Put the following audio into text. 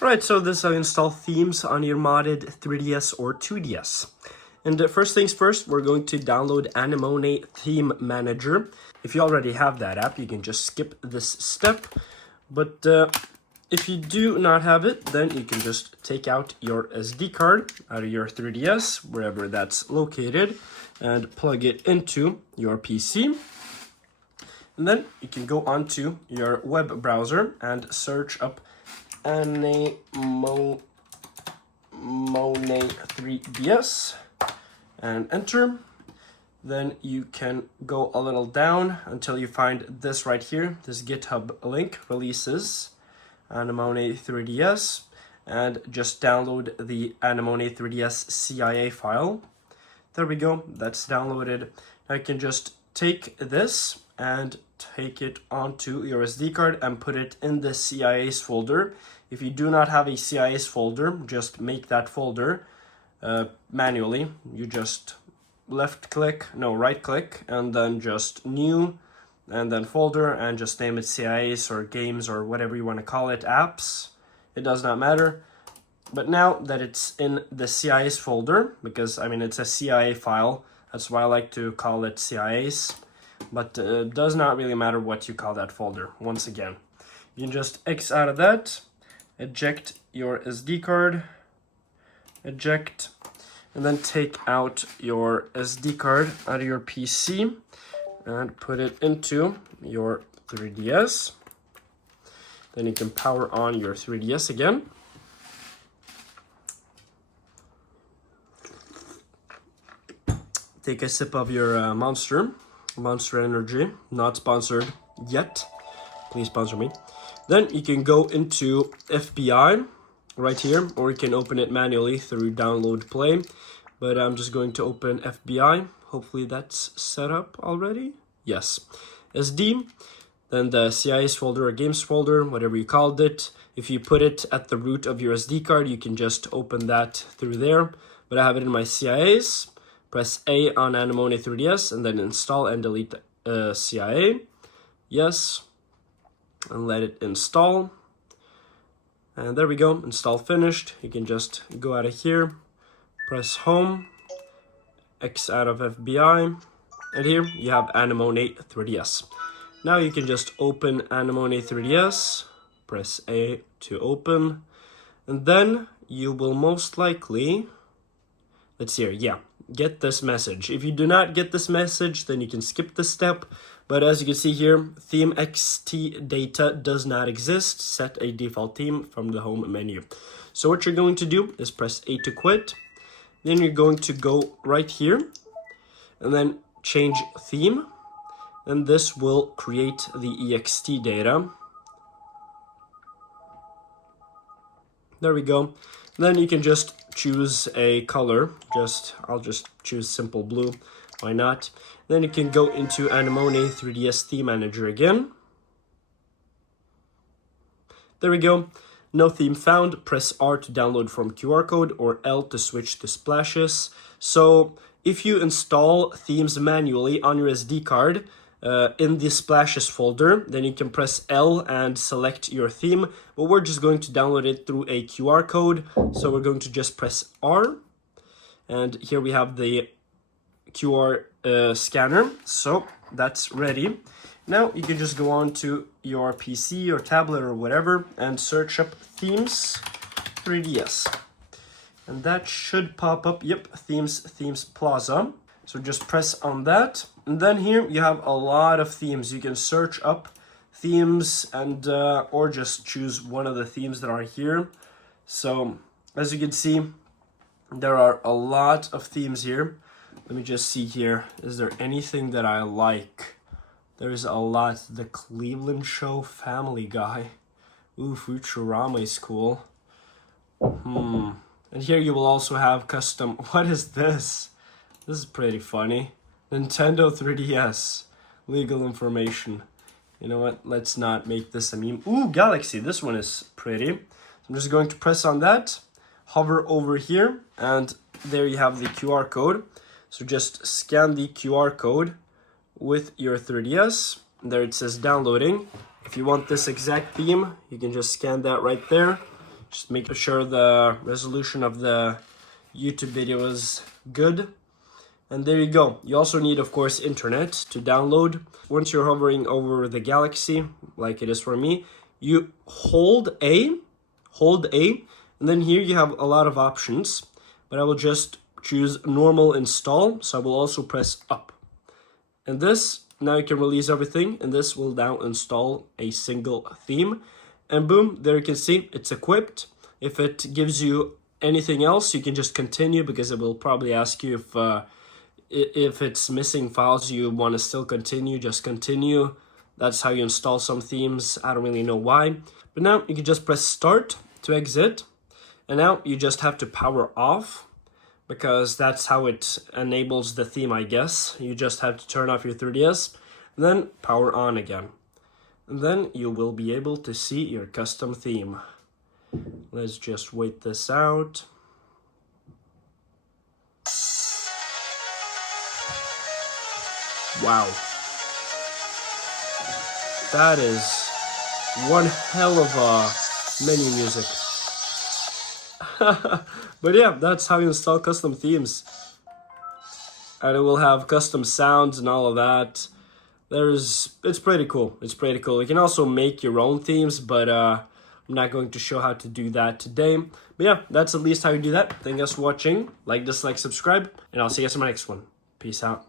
Right, so this is how you install themes on your modded 3DS or 2DS. And first things first, we're going to download Animon Theme Manager. If you already have that app, you can just skip this step. But if you do not have it, then you can just take out your SD card out of your 3DS, wherever that's located, and plug it into your PC. And then you can go onto your web browser and search up Animon 3DS and enter. Then you can go a little down until you find this right here, this GitHub link, releases Animon 3DS, and just download the Animon 3DS CIA file. There we go, that's downloaded. Now you can just take this and take it onto your SD card and put it in the CIAs folder. If you do not have a CIAs folder, just make that folder manually. You just right click, and then just new, and then folder, and just name it CIAs or games or whatever you want to call it, apps. It does not matter. But now that it's in the CIAs folder, because I mean it's a CIA file, that's why I like to call it CIAs. But it does not really matter what you call that folder. Once again, you can just X out of that, eject your SD card, eject, and then take out your SD card out of your PC and put it into your 3DS. Then you can power on your 3DS again. Take a sip of your Monster Energy, not sponsored yet. Please sponsor me. Then you can go into FBI right here, or you can open it manually through download play. But I'm just going to open FBI. Hopefully that's set up already. Yes. SD, then the CIAs folder or games folder, whatever you called it. If you put it at the root of your SD card, you can just open that through there. But I have it in my CIAs. Press A on Animon 3DS and then install and delete CIA. Yes. And let it install. And there we go. Install finished. You can just go out of here. Press home. X out of FBI. And here you have Animon 3DS. Now you can just open Animon 3DS. Press A to open. And then you will most likely... Let's see here. Yeah. Get this message. If you do not get this message, then you can skip this step. But as you can see here, theme XT data does not exist. Set a default theme from the home menu. So what you're going to do is press A to quit. Then you're going to go right here and then change theme. And this will create the ext data. There we go. Then you can just choose a color. I'll just choose simple blue. Why not? Then you can go into Animon 3DS Theme Manager again. There we go. No theme found. Press R to download from QR code or L to switch to splashes. So if you install themes manually on your SD card, in the splashes folder, then you can press L and select your theme, but we're just going to download it through a QR code. So we're going to just press R, and here we have the QR scanner. So that's ready. Now you can just go on to your PC or tablet or whatever and search up themes 3DS, and that should pop up. Yep, themes Plaza. So just press on that. And then here you have a lot of themes. You can search up themes and or just choose one of the themes that are here. So as you can see, there are a lot of themes here. Let me just see here. Is there anything that I like? There's a lot. The Cleveland Show, Family Guy. Ooh, Futurama is cool. And here you will also have custom. What is this? This is pretty funny. Nintendo 3DS. Legal information. You know what? Let's not make this a meme. Ooh, Galaxy. This one is pretty. I'm just going to press on that. Hover over here. And there you have the QR code. So just scan the QR code with your 3DS. There it says downloading. If you want this exact theme, you can just scan that right there. Just make sure the resolution of the YouTube video is good. And there you go. You also need, of course, internet to download. Once you're hovering over the galaxy, like it is for me, you hold A, and then here you have a lot of options. But I will just choose normal install, so I will also press up. And this, now you can release everything, and this will now install a single theme. And boom, there you can see it's equipped. If it gives you anything else, you can just continue, because it will probably ask you if it's missing files you want to still continue, just continue. That's how you install some themes. I don't really know why. But now you can just press start to exit. And now you just have to power off, because that's how it enables the theme, I guess. You just have to turn off your 3DS and then power on again. And then you will be able to see your custom theme. Let's just wait this out. Wow. That is one hell of a menu music. But yeah, that's how you install custom themes. And it will have custom sounds and all of that. It's pretty cool. It's pretty cool. You can also make your own themes, but I'm not going to show how to do that today. But yeah, that's at least how you do that. Thank you guys for watching. Like, dislike, subscribe, and I'll see you guys in my next one. Peace out.